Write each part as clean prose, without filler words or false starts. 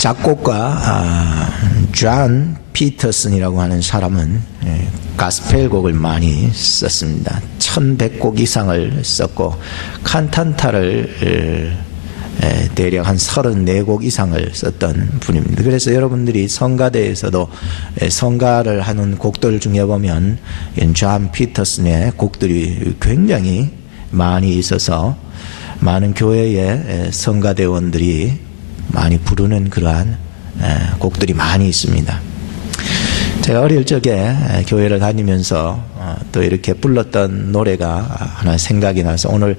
작곡가 존 피터슨이라고 하는 사람은 가스펠곡을 많이 썼습니다. 1100곡 이상을 썼고 칸탄타를 대략 한 34곡 이상을 썼던 분입니다. 그래서 여러분들이 성가대에서도 성가를 하는 곡들 중에 보면 존 피터슨의 곡들이 굉장히 많이 있어서 많은 교회의 성가대원들이 많이 부르는 그러한 곡들이 많이 있습니다. 제가 어릴 적에 교회를 다니면서 또 이렇게 불렀던 노래가 하나 생각이 나서 오늘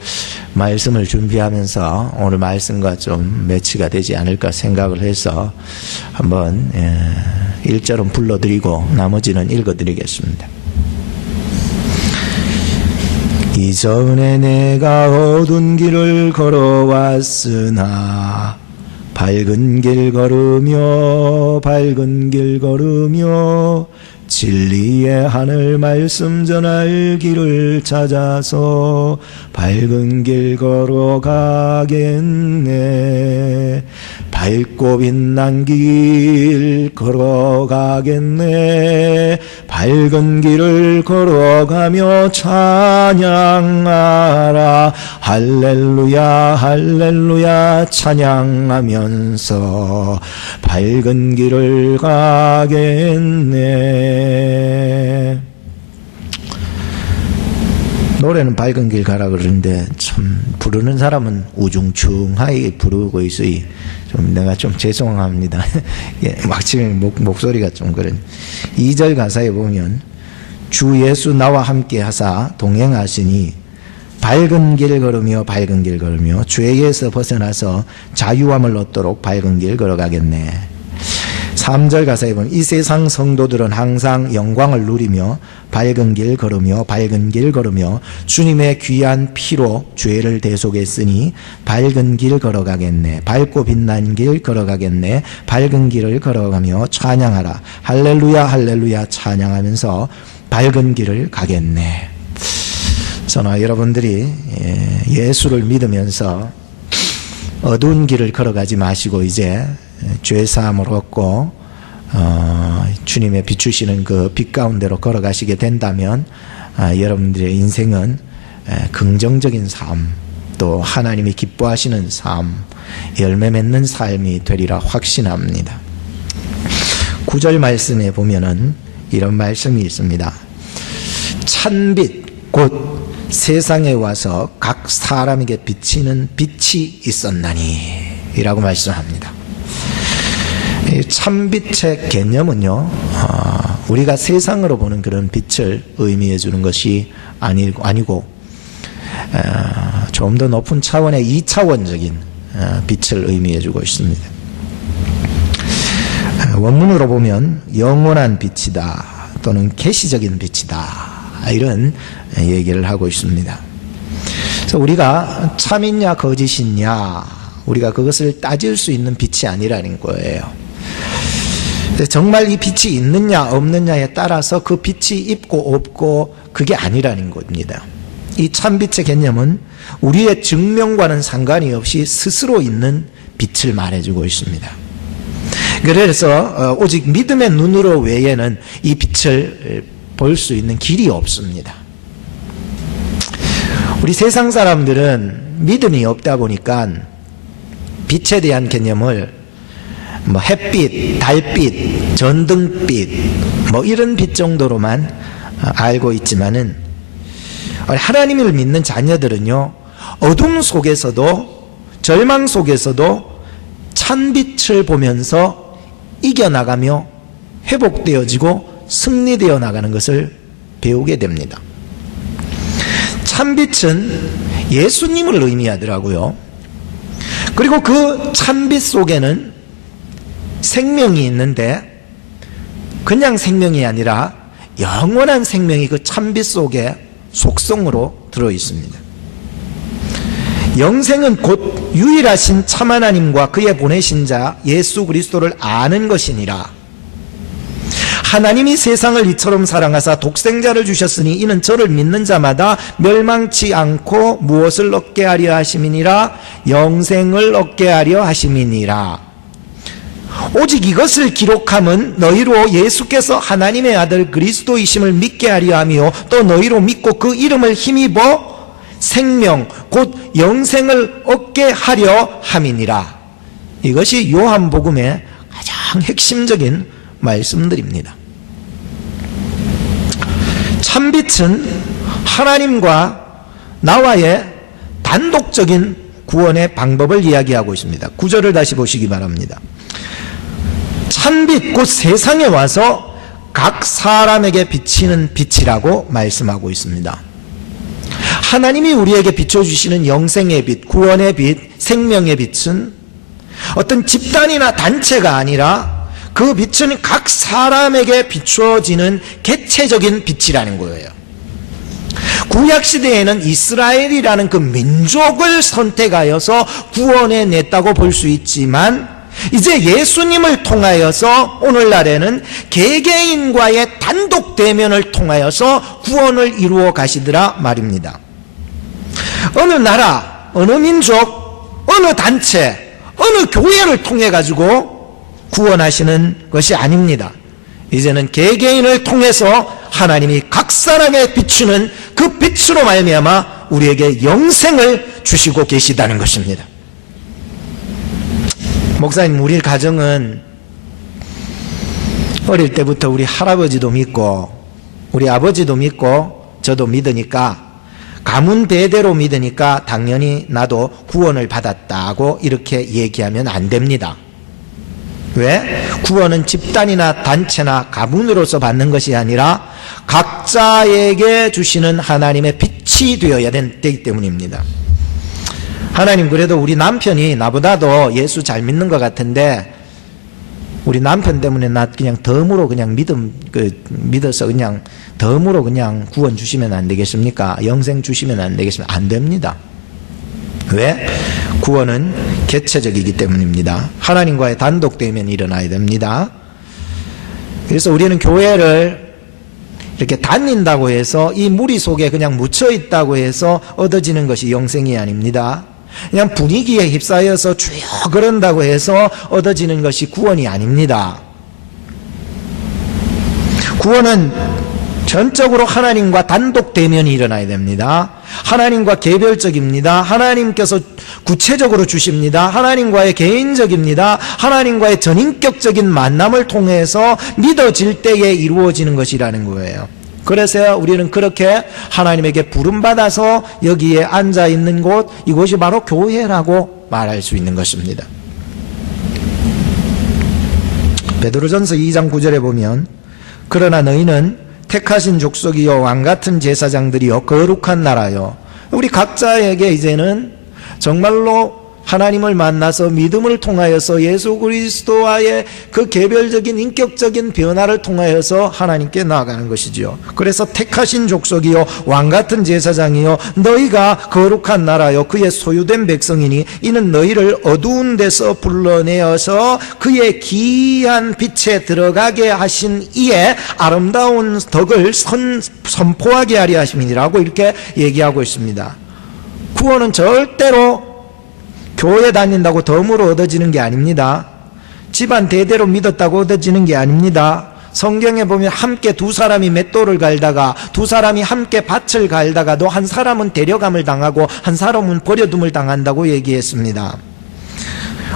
말씀을 준비하면서 오늘 말씀과 좀 매치가 되지 않을까 생각을 해서 한번 1절은 불러드리고 나머지는 읽어드리겠습니다. 이전에 내가 어두운 길을 걸어왔으나 밝은 길 걸으며 진리의 하늘 말씀 전할 길을 찾아서 밝은 길 걸어가겠네. 밝고 빛난 길 걸어가겠네. 밝은 길을 걸어가며 찬양하라. 할렐루야 할렐루야 찬양하면서 밝은 길을 가겠네. 노래는 밝은 길 가라 그러는데 참 부르는 사람은 우중충하게 부르고 있으니 좀 내가 좀 죄송합니다. 예, 막 지금 목소리가 좀 그런. 2절 가사에 보면 주 예수 나와 함께 하사 동행하시니 밝은 길 걸으며 죄에서 벗어나서 자유함을 얻도록 밝은 길 걸어가겠네. 3절 가사에 보면 이 세상 성도들은 항상 영광을 누리며 밝은 길 걸으며 주님의 귀한 피로 죄를 대속했으니 밝은 길 걸어가겠네. 밝고 빛난 길 걸어가겠네. 밝은 길을 걸어가며 찬양하라. 할렐루야 할렐루야 찬양하면서 밝은 길을 가겠네. 저는 여러분들이 예수를 믿으면서 어두운 길을 걸어가지 마시고 이제 죄사함을 얻고 주님의 비추시는 그 빛 가운데로 걸어가시게 된다면 여러분들의 인생은 긍정적인 삶, 또 하나님이 기뻐하시는 삶, 열매 맺는 삶이 되리라 확신합니다. 9절 말씀에 보면은 이런 말씀이 있습니다. 찬빛 곧 세상에 와서 각 사람에게 비치는 빛이 있었나니 이라고 말씀합니다. 참빛의 개념은요, 우리가 세상으로 보는 그런 빛을 의미해 주는 것이 아니고 좀 더 높은 차원의 2차원적인 빛을 의미해 주고 있습니다. 원문으로 보면 영원한 빛이다 또는 계시적인 빛이다 이런 얘기를 하고 있습니다. 그래서 우리가 참이냐 거짓이냐 우리가 그것을 따질 수 있는 빛이 아니라는 거예요. 정말 이 빛이 있느냐 없느냐에 따라서 그 빛이 있고 없고 그게 아니라는 겁니다. 이 참빛의 개념은 우리의 증명과는 상관이 없이 스스로 있는 빛을 말해주고 있습니다. 그래서 오직 믿음의 눈으로 외에는 이 빛을 볼 수 있는 길이 없습니다. 우리 세상 사람들은 믿음이 없다 보니까 빛에 대한 개념을 햇빛, 달빛, 전등빛 이런 빛 정도로만 알고 있지만은 하나님을 믿는 자녀들은요 어둠 속에서도 절망 속에서도 찬빛을 보면서 이겨나가며 회복되어지고 승리되어 나가는 것을 배우게 됩니다. 찬빛은 예수님을 의미하더라고요. 그리고 그 찬빛 속에는 생명이 있는데 그냥 생명이 아니라 영원한 생명이 그 찬빛 속에 속성으로 들어있습니다. 영생은 곧 유일하신 참 하나님과 그의 보내신 자 예수 그리스도를 아는 것이니라. 하나님이 세상을 이처럼 사랑하사 독생자를 주셨으니 이는 저를 믿는 자마다 멸망치 않고 무엇을 얻게 하려 하심이니라 영생을 얻게 하려 하심이니라. 오직 이것을 기록함은 너희로 예수께서 하나님의 아들 그리스도이심을 믿게 하려 하며 또 너희로 믿고 그 이름을 힘입어 생명 곧 영생을 얻게 하려 함이니라. 이것이 요한복음의 가장 핵심적인 말씀들입니다. 참빛은 하나님과 나와의 단독적인 구원의 방법을 이야기하고 있습니다. 9절을 다시 보시기 바랍니다. 참빛 곧 세상에 와서 각 사람에게 비치는 빛이라고 말씀하고 있습니다. 하나님이 우리에게 비춰주시는 영생의 빛, 구원의 빛, 생명의 빛은 어떤 집단이나 단체가 아니라 그 빛은 각 사람에게 비추어지는 개체적인 빛이라는 거예요. 구약시대에는 이스라엘이라는 그 민족을 선택하여서 구원해 냈다고 볼 수 있지만 이제 예수님을 통하여서 오늘날에는 개개인과의 단독 대면을 통하여서 구원을 이루어 가시더라 말입니다. 어느 나라, 어느 민족, 어느 단체, 어느 교회를 통해 가지고 구원하시는 것이 아닙니다. 이제는 개개인을 통해서 하나님이 각 사람에 비추는 그 빛으로 말미암아 우리에게 영생을 주시고 계시다는 것입니다. 목사님, 우리 가정은 어릴 때부터 우리 할아버지도 믿고 우리 아버지도 믿고 저도 믿으니까 가문 대대로 믿으니까 당연히 나도 구원을 받았다고 이렇게 얘기하면 안 됩니다. 왜? 구원은 집단이나 단체나 가문으로서 받는 것이 아니라 각자에게 주시는 하나님의 빛이 되어야 되기 때문입니다. 하나님, 그래도 우리 남편이 나보다도 예수 잘 믿는 것 같은데 우리 남편 때문에 나 그냥 덤으로 그냥 믿어서 그냥 덤으로 그냥 구원 주시면 안 되겠습니까? 영생 주시면 안 되겠습니까? 안 됩니다. 왜? 구원은 개체적이기 때문입니다. 하나님과의 단독 대면이 일어나야 됩니다. 그래서 우리는 교회를 이렇게 다닌다고 해서 이 무리 속에 그냥 묻혀 있다고 해서 얻어지는 것이 영생이 아닙니다. 그냥 분위기에 휩싸여서 주여 그런다고 해서 얻어지는 것이 구원이 아닙니다. 구원은 전적으로 하나님과 단독 대면이 일어나야 됩니다. 하나님과 개별적입니다. 하나님께서 구체적으로 주십니다. 하나님과의 개인적입니다. 하나님과의 전인격적인 만남을 통해서 믿어질 때에 이루어지는 것이라는 거예요. 그래서 우리는 그렇게 하나님에게 부름받아서 여기에 앉아있는 곳, 이곳이 바로 교회라고 말할 수 있는 것입니다. 베드로전서 2장 9절에 보면 그러나 너희는 택하신 족속이요 왕같은 제사장들이요 거룩한 나라요. 우리 각자에게 이제는 정말로 하나님을 만나서 믿음을 통하여서 예수 그리스도와의 그 개별적인 인격적인 변화를 통하여서 하나님께 나아가는 것이지요. 그래서 택하신 족속이요 왕같은 제사장이요 너희가 거룩한 나라요 그의 소유된 백성이니 이는 너희를 어두운 데서 불러내어서 그의 기이한 빛에 들어가게 하신 이의 아름다운 덕을 선포하게 하려 하심이라고 이렇게 얘기하고 있습니다. 구원은 절대로 교회 다닌다고 덤으로 얻어지는 게 아닙니다. 집안 대대로 믿었다고 얻어지는 게 아닙니다. 성경에 보면 함께 두 사람이 맷돌을 갈다가 두 사람이 함께 밭을 갈다가도 한 사람은 데려감을 당하고 한 사람은 버려둠을 당한다고 얘기했습니다.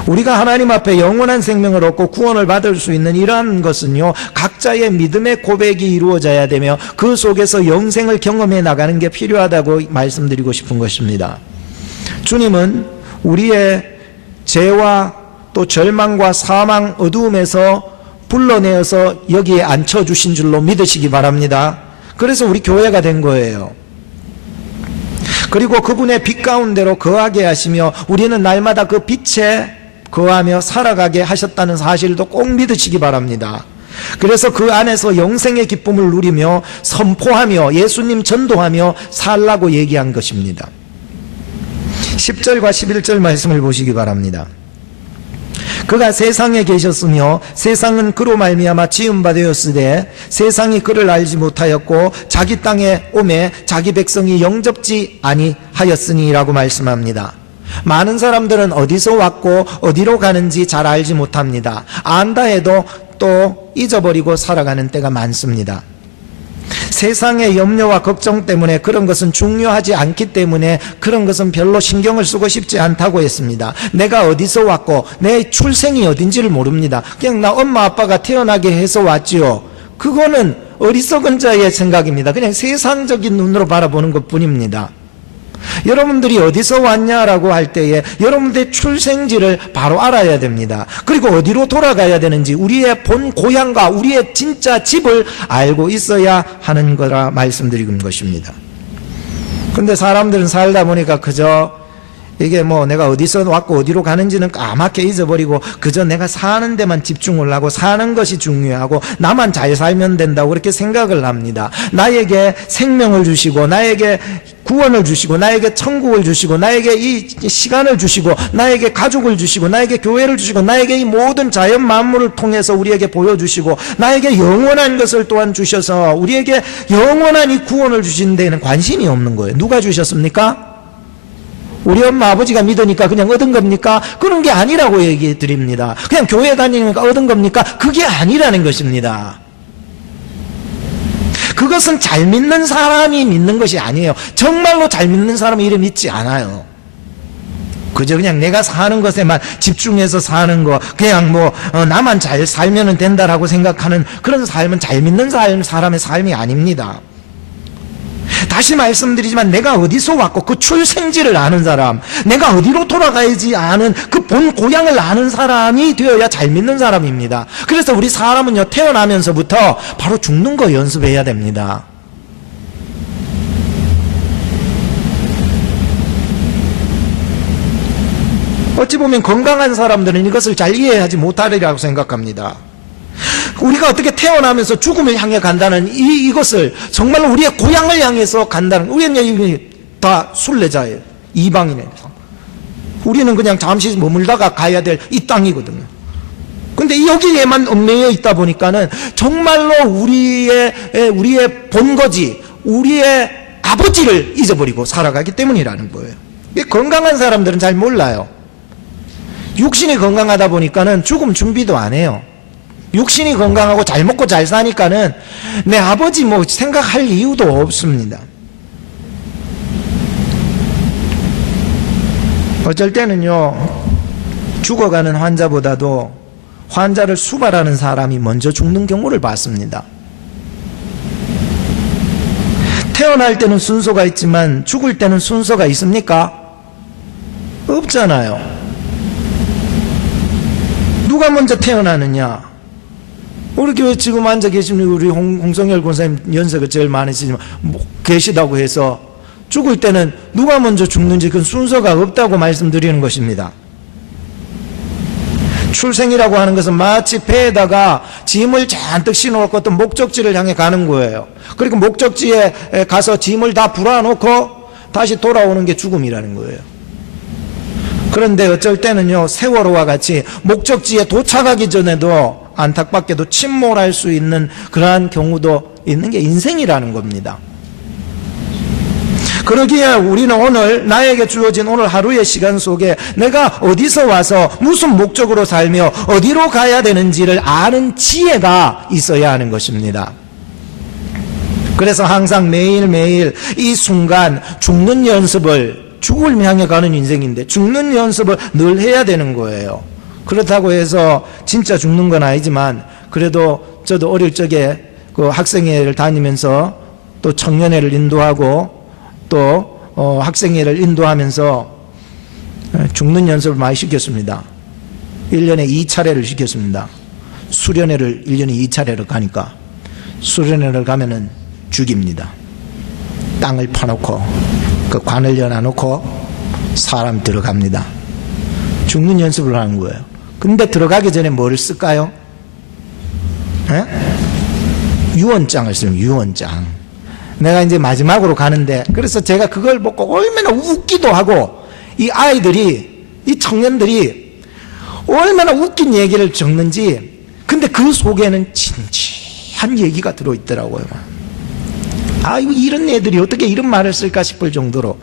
우리가 하나님 앞에 영원한 생명을 얻고 구원을 받을 수 있는 이러한 것은요 각자의 믿음의 고백이 이루어져야 되며 그 속에서 영생을 경험해 나가는 게 필요하다고 말씀드리고 싶은 것입니다. 주님은 우리의 죄와 또 절망과 사망 어두움에서 불러내어서 여기에 앉혀주신 줄로 믿으시기 바랍니다. 그래서 우리 교회가 된 거예요. 그리고 그분의 빛 가운데로 거하게 하시며 우리는 날마다 그 빛에 거하며 살아가게 하셨다는 사실도 꼭 믿으시기 바랍니다. 그래서 그 안에서 영생의 기쁨을 누리며 선포하며 예수님 전도하며 살라고 얘기한 것입니다. 10절과 11절 말씀을 보시기 바랍니다. 그가 세상에 계셨으며 세상은 그로 말미암아 지음바 되었으되 세상이 그를 알지 못하였고 자기 땅에 오매 자기 백성이 영접지 아니하였으니라고 말씀합니다. 많은 사람들은 어디서 왔고 어디로 가는지 잘 알지 못합니다. 안다 해도 또 잊어버리고 살아가는 때가 많습니다. 세상의 염려와 걱정 때문에 그런 것은 중요하지 않기 때문에 그런 것은 별로 신경을 쓰고 싶지 않다고 했습니다. 내가 어디서 왔고 내 출생이 어딘지를 모릅니다. 그냥 나 엄마 아빠가 태어나게 해서 왔지요. 그거는 어리석은 자의 생각입니다. 그냥 세상적인 눈으로 바라보는 것뿐입니다. 여러분들이 어디서 왔냐라고 할 때에 여러분들의 출생지를 바로 알아야 됩니다. 그리고 어디로 돌아가야 되는지 우리의 본 고향과 우리의 진짜 집을 알고 있어야 하는 거라 말씀드리는 것입니다. 그런데 사람들은 살다 보니까 그저 이게 뭐 내가 어디서 왔고 어디로 가는지는 까맣게 잊어버리고 그저 내가 사는 데만 집중을 하고 사는 것이 중요하고 나만 잘 살면 된다고 그렇게 생각을 합니다. 나에게 생명을 주시고 나에게 구원을 주시고 나에게 천국을 주시고 나에게 이 시간을 주시고 나에게 가족을 주시고 나에게 교회를 주시고 나에게 이 모든 자연 만물을 통해서 우리에게 보여주시고 나에게 영원한 것을 또한 주셔서 우리에게 영원한 이 구원을 주신 데에는 관심이 없는 거예요. 누가 주셨습니까? 우리 엄마 아버지가 믿으니까 그냥 얻은 겁니까? 그런 게 아니라고 얘기해 드립니다. 그냥 교회 다니니까 얻은 겁니까? 그게 아니라는 것입니다. 그것은 잘 믿는 사람이 믿는 것이 아니에요. 정말로 잘 믿는 사람이 이래 믿지 않아요. 그저 그냥 내가 사는 것에만 집중해서 사는 거, 그냥 뭐 나만 잘 살면 된다라고 생각하는 그런 삶은 잘 믿는 사람의 삶이 아닙니다. 다시 말씀드리지만 내가 어디서 왔고 그 출생지를 아는 사람, 내가 어디로 돌아가야지 아는 그 본 고향을 아는 사람이 되어야 잘 믿는 사람입니다. 그래서 우리 사람은요, 태어나면서부터 바로 죽는 거 연습해야 됩니다. 어찌 보면 건강한 사람들은 이것을 잘 이해하지 못하리라고 생각합니다. 우리가 어떻게 태어나면서 죽음을 향해 간다는 이것을 정말로 우리의 고향을 향해서 간다는, 우리는 다 순례자예요. 이방인이에요. 우리는 그냥 잠시 머물다가 가야 될 이 땅이거든요. 근데 여기에만 얽매여 있다 보니까는 정말로 우리의 본거지, 우리의 아버지를 잊어버리고 살아가기 때문이라는 거예요. 건강한 사람들은 잘 몰라요. 육신이 건강하다 보니까는 죽음 준비도 안 해요. 육신이 건강하고 잘 먹고 잘 사니까는 내 아버지 뭐 생각할 이유도 없습니다. 어쩔 때는요, 죽어가는 환자보다도 환자를 수발하는 사람이 먼저 죽는 경우를 봤습니다. 태어날 때는 순서가 있지만 죽을 때는 순서가 있습니까? 없잖아요. 누가 먼저 태어나느냐? 우리 교회 지금 앉아 계신 우리 홍성열 권사님 연세가 제일 많으시지만 계시다고 해서 죽을 때는 누가 먼저 죽는지 그 순서가 없다고 말씀드리는 것입니다. 출생이라고 하는 것은 마치 배에다가 짐을 잔뜩 싣어놓고 어떤 목적지를 향해 가는 거예요. 그리고 목적지에 가서 짐을 다 불어놓고 다시 돌아오는 게 죽음이라는 거예요. 그런데 어쩔 때는요, 세월호와 같이 목적지에 도착하기 전에도 안타깝게도 침몰할 수 있는 그러한 경우도 있는 게 인생이라는 겁니다. 그러기에 우리는 오늘 나에게 주어진 오늘 하루의 시간 속에 내가 어디서 와서 무슨 목적으로 살며 어디로 가야 되는지를 아는 지혜가 있어야 하는 것입니다. 그래서 항상 매일매일 이 순간 죽는 연습을, 죽음을 향해 가는 인생인데 죽는 연습을 늘 해야 되는 거예요. 그렇다고 해서 진짜 죽는 건 아니지만 그래도 저도 어릴 적에 그 학생회를 다니면서 또 청년회를 인도하고 또 학생회를 인도하면서 죽는 연습을 많이 시켰습니다. 1년에 2차례를 시켰습니다. 수련회를 1년에 2차례를 가니까 수련회를 가면은 죽입니다. 땅을 파놓고 그 관을 열어놓고 사람 들어갑니다. 죽는 연습을 하는 거예요. 근데 들어가기 전에 뭘 쓸까요? 유언장을 쓰면 유언장. 내가 이제 마지막으로 가는데, 그래서 제가 그걸 보고 얼마나 웃기도 하고, 이 아이들이, 이 청년들이 얼마나 웃긴 얘기를 적는지, 근데 그 속에는 진지한 얘기가 들어있더라고요. 아, 이런 애들이 어떻게 이런 말을 쓸까 싶을 정도로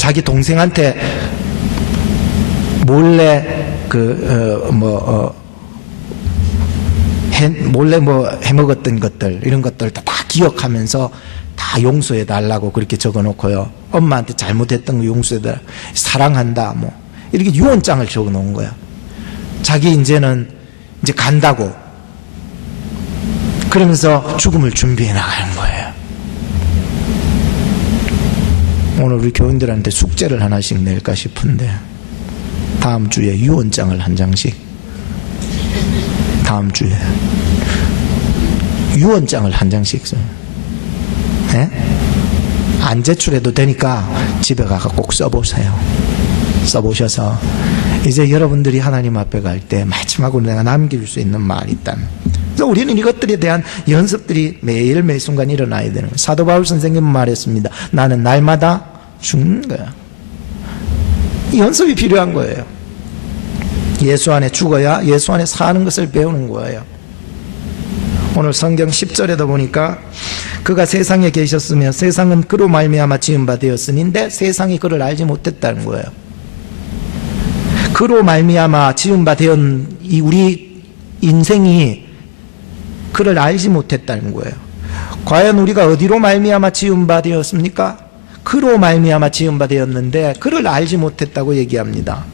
자기 동생한테 몰래 몰래 해먹었던 것들, 이런 것들도 다 기억하면서 다 용서해 달라고 그렇게 적어 놓고요. 엄마한테 잘못했던 거 용서해 달라, 사랑한다, 이렇게 유언장을 적어 놓은 거야. 자기 이제 간다고. 그러면서 죽음을 준비해 나가는 거예요. 오늘 우리 교인들한테 숙제를 하나씩 낼까 싶은데, 다음 주에 유언장을 한 장씩, 다음 주에 유언장을 한 장씩 써요. 네? 안 제출해도 되니까 집에 가서 꼭 써보세요. 써보셔서 이제 여러분들이 하나님 앞에 갈 때 마지막으로 내가 남길 수 있는 말이 있다면, 그래서 우리는 이것들에 대한 연습들이 매일 매 순간 일어나야 되는 거예요. 사도 바울 선생님은 말했습니다. 나는 날마다 죽는 거야. 이 연습이 필요한 거예요. 예수 안에 죽어야 예수 안에 사는 것을 배우는 거예요. 오늘 성경 10절에도 보니까 그가 세상에 계셨으며 세상은 그로 말미암아 지은 바 되었으니인데 세상이 그를 알지 못했다는 거예요. 그로 말미암아 지은 바 되은 이 우리 인생이 그를 알지 못했다는 거예요. 과연 우리가 어디로 말미암아 지은 바 되었습니까? 그로 말미암아 지은 바 되었는데 그를 알지 못했다고 얘기합니다.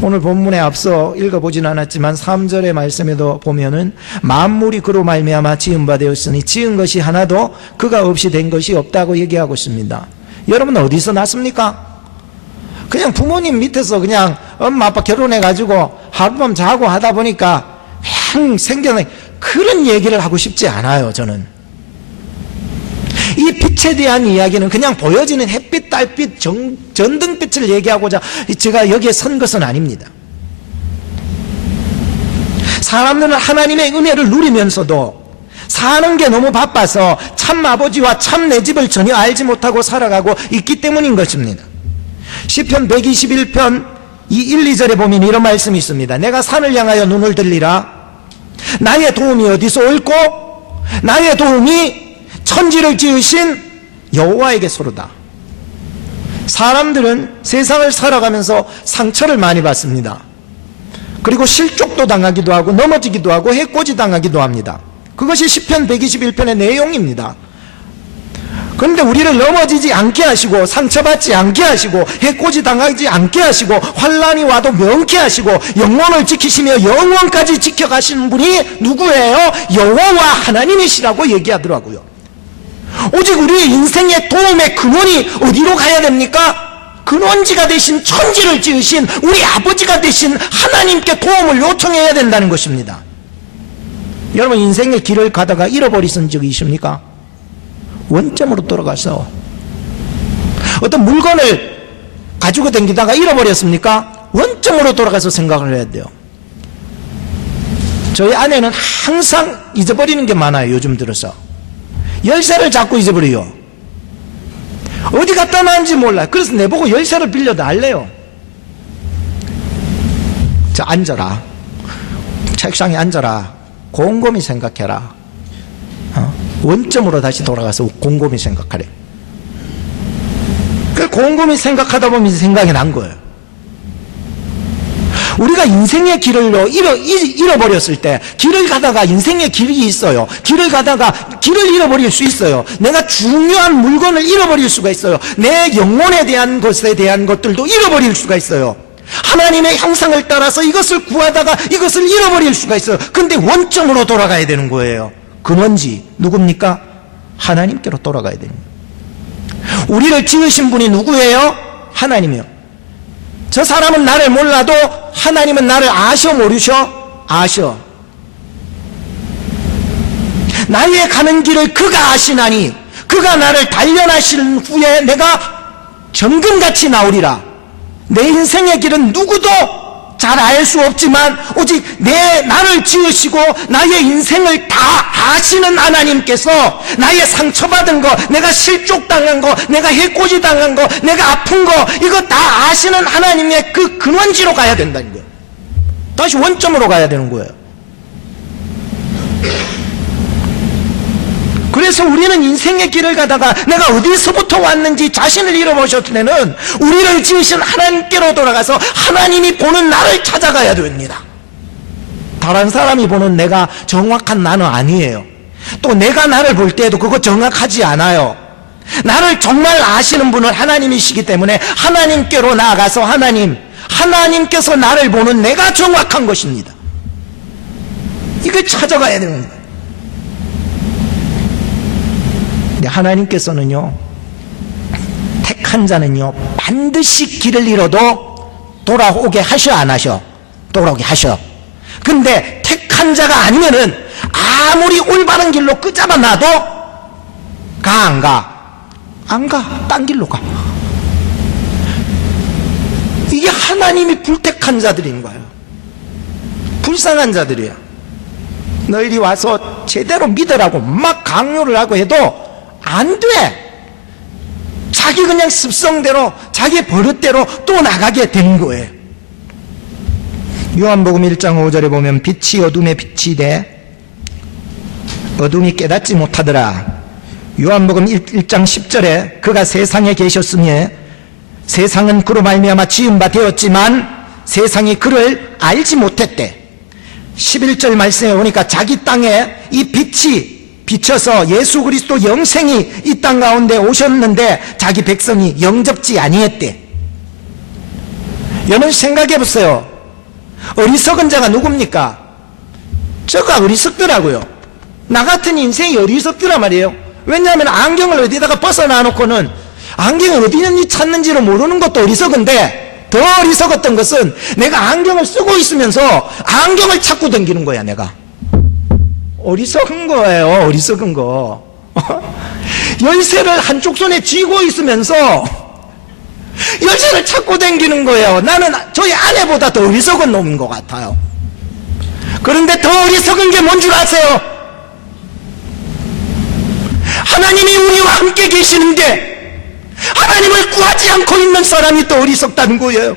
오늘 본문에 앞서 읽어보진 않았지만 3절의 말씀에도 보면은 만물이 그로 말미암아 지은 바 되었으니 지은 것이 하나도 그가 없이 된 것이 없다고 얘기하고 있습니다. 여러분 어디서 났습니까? 그냥 부모님 밑에서 그냥 엄마 아빠 결혼해가지고 하룻밤 자고 하다 보니까 그냥 생겨난 그런 얘기를 하고 싶지 않아요. 저는 이 빛에 대한 이야기는 그냥 보여지는 햇빛, 달빛, 전등빛을 얘기하고자 제가 여기에 선 것은 아닙니다. 사람들은 하나님의 은혜를 누리면서도 사는 게 너무 바빠서 참 아버지와 참 내 집을 전혀 알지 못하고 살아가고 있기 때문인 것입니다. 시편 121편 1, 2절에 보면 이런 말씀이 있습니다. 내가 산을 향하여 눈을 들리라. 나의 도움이 어디서 옳고 나의 도움이 천지를 지으신 여호와에게서로다. 사람들은 세상을 살아가면서 상처를 많이 받습니다. 그리고 실족도 당하기도 하고 넘어지기도 하고 해코지 당하기도 합니다. 그것이 시편 121편의 내용입니다. 그런데 우리를 넘어지지 않게 하시고 상처받지 않게 하시고 해코지 당하지 않게 하시고 환난이 와도 명케 하시고 영혼을 지키시며 영원까지 지켜가시는 분이 누구예요? 여호와 하나님이시라고 얘기하더라고요. 오직 우리의 인생의 도움의 근원이 어디로 가야 됩니까? 근원지가 되신 천지를 지으신 우리 아버지가 되신 하나님께 도움을 요청해야 된다는 것입니다. 여러분 인생의 길을 가다가 잃어버리신 적이 있습니까? 원점으로 돌아가서 어떤 물건을 가지고 다니다가 잃어버렸습니까? 원점으로 돌아가서 생각을 해야 돼요. 저희 아내는 항상 잊어버리는 게 많아요. 요즘 들어서 열쇠를 자꾸 잊어버려요. 어디 갖다 놨는지 몰라요. 그래서 내보고 열쇠를 빌려달래요. 자, 앉아라. 책상에 앉아라. 곰곰이 생각해라. 원점으로 다시 돌아가서 곰곰이 생각하래. 그 곰곰이 생각하다 보면 생각이 난 거예요. 우리가 인생의 길을 잃어버렸을 때 길을 가다가 인생의 길이 있어요. 길을 가다가 길을 잃어버릴 수 있어요. 내가 중요한 물건을 잃어버릴 수가 있어요. 내 영혼에 대한 것에 대한 것들도 잃어버릴 수가 있어요. 하나님의 형상을 따라서 이것을 구하다가 이것을 잃어버릴 수가 있어요. 근데 원점으로 돌아가야 되는 거예요. 근원지 누굽니까? 하나님께로 돌아가야 됩니다. 우리를 지으신 분이 누구예요? 하나님이요. 저 사람은 나를 몰라도 하나님은 나를 아셔 모르셔? 아셔. 나의 가는 길을 그가 아시나니 그가 나를 단련하신 후에 내가 정금같이 나오리라. 내 인생의 길은 누구도 잘 알 수 없지만 오직 나를 지으시고 나의 인생을 다 아시는 하나님께서 나의 상처받은 거, 내가 실족당한 거, 내가 해코지 당한 거, 내가 아픈 거 이거 다 아시는 하나님의 그 근원지로 가야 된다는 거예요. 다시 원점으로 가야 되는 거예요. 그래서 우리는 인생의 길을 가다가 내가 어디서부터 왔는지 자신을 잃어버렸을 때는 우리를 지으신 하나님께로 돌아가서 하나님이 보는 나를 찾아가야 됩니다. 다른 사람이 보는 내가 정확한 나는 아니에요. 또 내가 나를 볼 때에도 그거 정확하지 않아요. 나를 정말 아시는 분은 하나님이시기 때문에 하나님께로 나아가서 하나님께서 나를 보는 내가 정확한 것입니다. 이걸 찾아가야 되는 거예요. 근데 하나님께서는요, 택한 자는요 반드시 길을 잃어도 돌아오게 하셔, 안 하셔? 돌아오게 하셔. 근데 택한 자가 아니면은 아무리 올바른 길로 끄잡아 놔도 안 가. 딴 길로 가. 이게 하나님이 불택한 자들인 거예요. 불쌍한 자들이야. 너희들이 와서 제대로 믿으라고 막 강요를 하고 해도 안 돼. 자기 그냥 습성대로, 자기 버릇대로 또 나가게 된 거예요. 요한복음 1장 5절에 보면 빛이 어둠에 비치되 어둠이 깨닫지 못하더라. 요한복음 1장 10절에 그가 세상에 계셨으니 세상은 그로 말미암아 지은 바 되었지만 세상이 그를 알지 못했대. 11절 말씀에 보니까 자기 땅에 이 빛이 비쳐서 예수 그리스도 영생이 이 땅 가운데 오셨는데 자기 백성이 영접지 아니했대. 여러분 생각해 보세요. 어리석은 자가 누굽니까? 저가 어리석더라고요. 나 같은 인생이 어리석더란 말이에요. 왜냐하면 안경을 어디다가 벗어놔 놓고는 안경이 어디 있는지 찾는지를 모르는 것도 어리석은데, 더 어리석었던 것은 내가 안경을 쓰고 있으면서 안경을 찾고 다니는 거야. 내가 어리석은 거예요. 어리석은 거. 열쇠를 한쪽 손에 쥐고 있으면서 열쇠를 찾고 다니는 거예요. 나는 저희 아내보다 더 어리석은 놈인 것 같아요. 그런데 더 어리석은 게 뭔 줄 아세요? 하나님이 우리와 함께 계시는데 하나님을 구하지 않고 있는 사람이 더 어리석다는 거예요.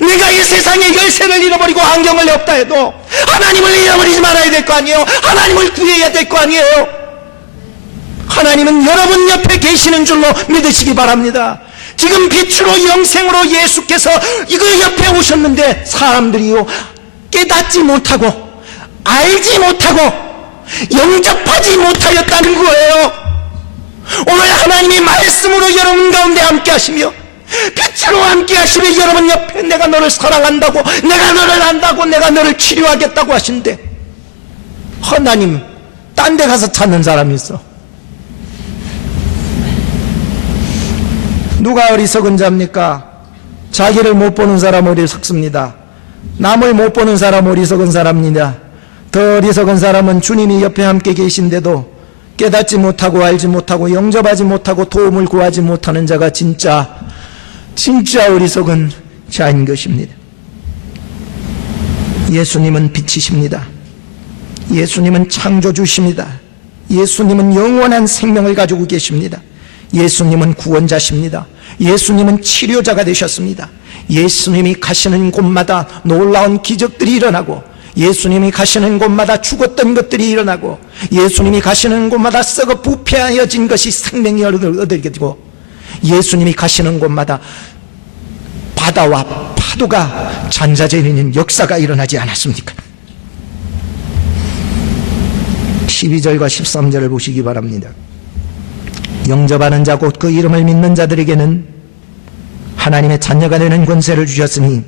내가 이 세상에 열쇠를 잃어버리고 안경을 없다 해도 하나님을 잃어버리지 말아야 될 거 아니에요. 하나님을 구해야 될 거 아니에요. 하나님은 여러분 옆에 계시는 줄로 믿으시기 바랍니다. 지금 빛으로 영생으로 예수께서 이거 옆에 오셨는데 사람들이요 깨닫지 못하고 알지 못하고 영접하지 못하였다는 거예요. 오늘 하나님이 말씀으로 여러분 가운데 함께 하시며 빛으로 함께 하시며 여러분 옆에 내가 너를 사랑한다고, 내가 너를 안다고, 내가 너를 치료하겠다고 하신대. 하나님 딴 데 가서 찾는 사람이 있어. 누가 어리석은 자입니까? 자기를 못 보는 사람 어리석습니다. 남을 못 보는 사람 어리석은 사람입니다. 더 어리석은 사람은 주님이 옆에 함께 계신데도 깨닫지 못하고 알지 못하고 영접하지 못하고 도움을 구하지 못하는 자가 진짜 어리석은 자인 것입니다. 예수님은 빛이십니다. 예수님은 창조주십니다. 예수님은 영원한 생명을 가지고 계십니다. 예수님은 구원자십니다. 예수님은 치료자가 되셨습니다. 예수님이 가시는 곳마다 놀라운 기적들이 일어나고, 예수님이 가시는 곳마다 죽었던 것들이 일어나고, 예수님이 가시는 곳마다 썩어 부패하여진 것이 생명이 얻게 되고, 예수님이 가시는 곳마다 바다와 파도가 잔잔해지는 역사가 일어나지 않았습니까? 12절과 13절을 보시기 바랍니다. 영접하는 자 곧 그 이름을 믿는 자들에게는 하나님의 자녀가 되는 권세를 주셨으니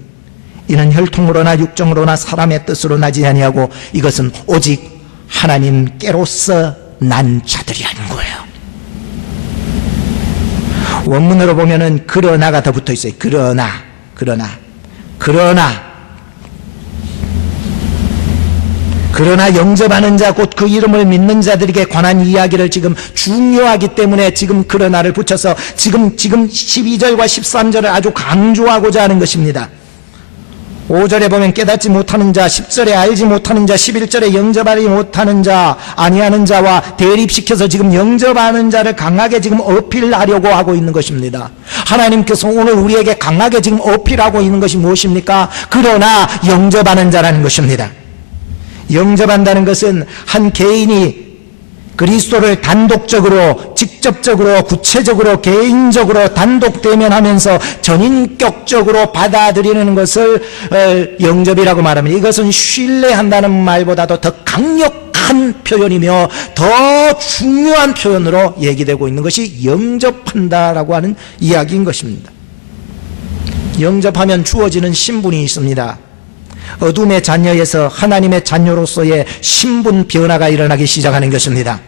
이는 혈통으로나 육정으로나 사람의 뜻으로 나지 아니하고 이것은 오직 하나님께로서 난 자들이라는 거예요. 원문으로 보면은 그러나가 더 붙어 있어요. 그러나 영접하는 자 곧 그 이름을 믿는 자들에게 관한 이야기를 지금 중요하기 때문에 지금 그러나를 붙여서 지금 12절과 13절을 아주 강조하고자 하는 것입니다. 5절에 보면 깨닫지 못하는 자, 10절에 알지 못하는 자, 11절에 영접하지 못하는 자, 아니하는 자와 대립시켜서 지금 영접하는 자를 강하게 지금 어필하려고 하고 있는 것입니다. 하나님께서 오늘 우리에게 강하게 지금 어필하고 있는 것이 무엇입니까? 그러나 영접하는 자라는 것입니다. 영접한다는 것은 한 개인이 그리스도를 단독적으로, 직접적으로, 구체적으로, 개인적으로 단독 대면하면서 전인격적으로 받아들이는 것을 영접이라고 말합니다. 이것은 신뢰한다는 말보다도 더 강력한 표현이며 더 중요한 표현으로 얘기되고 있는 것이 영접한다라고 하는 이야기인 것입니다. 영접하면 주어지는 신분이 있습니다. 어둠의 자녀에서 하나님의 자녀로서의 신분 변화가 일어나기 시작하는 것입니다.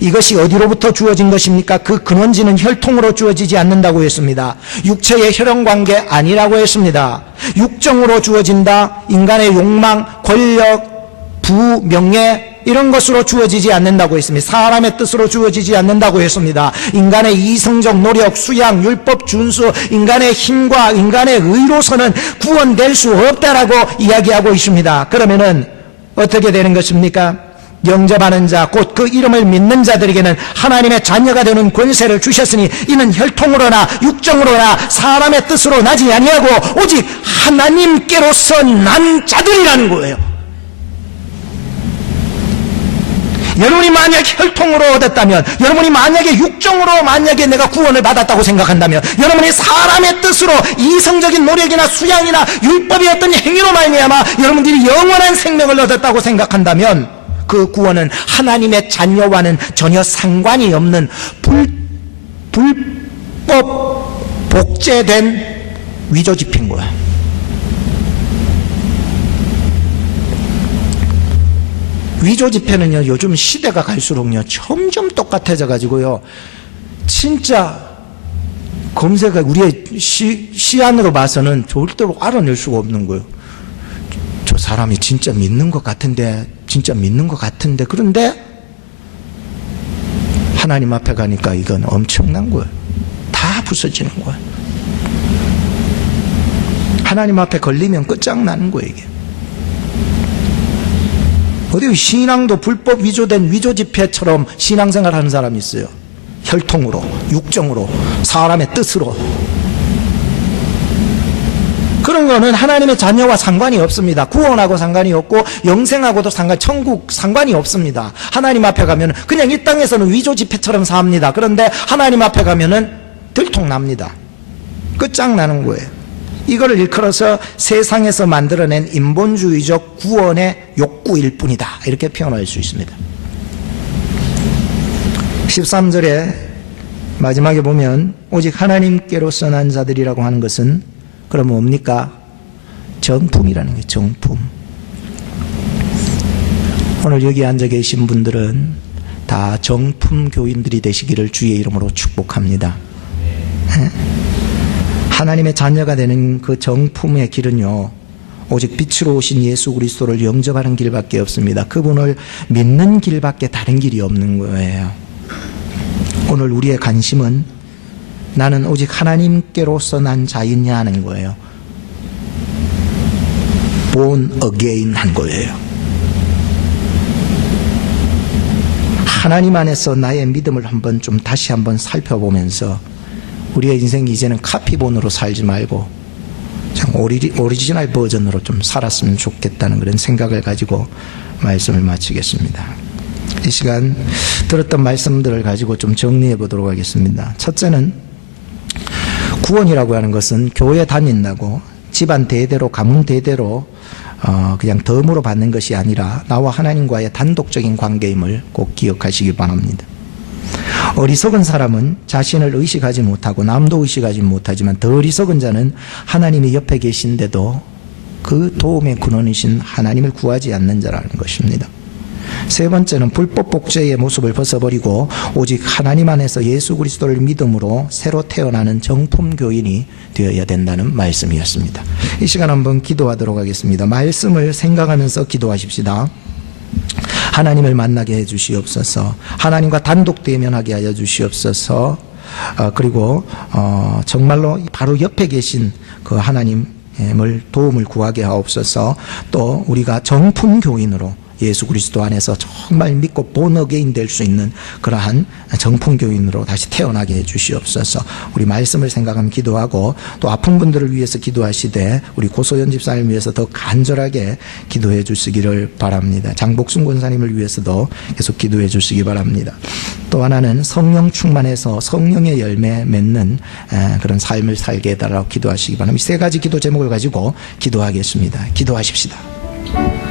이것이 어디로부터 주어진 것입니까? 그 근원지는 혈통으로 주어지지 않는다고 했습니다. 육체의 혈연관계 아니라고 했습니다. 육정으로 주어진다. 인간의 욕망, 권력, 부, 명예 이런 것으로 주어지지 않는다고 했습니다. 사람의 뜻으로 주어지지 않는다고 했습니다. 인간의 이성적 노력, 수양, 율법 준수, 인간의 힘과 인간의 의로서는 구원될 수 없다라고 이야기하고 있습니다. 그러면은 어떻게 되는 것입니까? 영접하는 자, 곧 그 이름을 믿는 자들에게는 하나님의 자녀가 되는 권세를 주셨으니 이는 혈통으로나 육정으로나 사람의 뜻으로 나지 아니하고 오직 하나님께로서 난 자들이라는 거예요. 여러분이 만약 혈통으로 얻었다면, 여러분이 만약에 육정으로 만약에 내가 구원을 받았다고 생각한다면, 여러분이 사람의 뜻으로 이성적인 노력이나 수양이나 율법의 어떤 행위로 말미암아 여러분들이 영원한 생명을 얻었다고 생각한다면 그 구원은 하나님의 자녀와는 전혀 상관이 없는 불법 복제된 위조지폐인 거야. 위조지폐는요, 요즘 시대가 갈수록요, 점점 똑같아져 가지고요, 진짜 검색가 우리의 시안으로 봐서는 절대로 알아낼 수가 없는 거예요. 저 사람이 진짜 믿는 것 같은데, 그런데 하나님 앞에 가니까 이건 엄청난 거예요. 다 부서지는 거예요. 하나님 앞에 걸리면 끝장나는 거예요, 이게. 어디 신앙도 불법 위조된 위조지폐처럼 신앙생활 하는 사람이 있어요. 혈통으로, 육정으로, 사람의 뜻으로. 그런 거는 하나님의 자녀와 상관이 없습니다. 구원하고 상관이 없고 영생하고도 천국 상관이 없습니다. 하나님 앞에 가면 그냥 이 땅에서는 위조지폐처럼 삽니다. 그런데 하나님 앞에 가면은 들통납니다. 끝장나는 거예요. 이거를 일컬어서 세상에서 만들어낸 인본주의적 구원의 욕구일 뿐이다, 이렇게 표현할 수 있습니다. 13절에 마지막에 보면 오직 하나님께로서 난 자들이라고 하는 것은 그럼 뭡니까? 정품이라는 거예요. 정품. 오늘 여기 앉아 계신 분들은 다 정품 교인들이 되시기를 주의 이름으로 축복합니다. 하나님의 자녀가 되는 그 정품의 길은요, 오직 빛으로 오신 예수 그리스도를 영접하는 길밖에 없습니다. 그분을 믿는 길밖에 다른 길이 없는 거예요. 오늘 우리의 관심은 나는 오직 하나님께로서 난 자이냐 하는 거예요. born again 한 거예요. 하나님 안에서 나의 믿음을 다시 한번 살펴보면서 우리의 인생이 이제는 카피본으로 살지 말고 참 오리지널 버전으로 좀 살았으면 좋겠다는 그런 생각을 가지고 말씀을 마치겠습니다. 이 시간 들었던 말씀들을 가지고 좀 정리해 보도록 하겠습니다. 첫째는 구원이라고 하는 것은 교회 다닌다고 집안 대대로, 가문 대대로 그냥 덤으로 받는 것이 아니라 나와 하나님과의 단독적인 관계임을 꼭 기억하시기 바랍니다. 어리석은 사람은 자신을 의식하지 못하고 남도 의식하지 못하지만 더 어리석은 자는 하나님이 옆에 계신데도 그 도움의 근원이신 하나님을 구하지 않는 자라는 것입니다. 세 번째는 불법 복제의 모습을 벗어버리고 오직 하나님 안에서 예수 그리스도를 믿음으로 새로 태어나는 정품 교인이 되어야 된다는 말씀이었습니다. 이 시간 한번 기도하도록 하겠습니다. 말씀을 생각하면서 기도하십시다. 하나님을 만나게 해 주시옵소서. 하나님과 단독 대면하게 하여 주시옵소서. 그리고 정말로 바로 옆에 계신 그 하나님을 도움을 구하게 하옵소서. 또 우리가 정품 교인으로 예수 그리스도 안에서 정말 믿고 본 어게인 될 수 있는 그러한 정품교인으로 다시 태어나게 해 주시옵소서. 우리 말씀을 생각하면 기도하고 또 아픈 분들을 위해서 기도하시되 우리 고소연 집사님을 위해서 더 간절하게 기도해 주시기를 바랍니다. 장복순 권사님을 위해서도 계속 기도해 주시기 바랍니다. 또 하나는 성령 충만해서 성령의 열매 맺는 그런 삶을 살게 해달라고 기도하시기 바랍니다. 이 세 가지 기도 제목을 가지고 기도하겠습니다. 기도하십시다.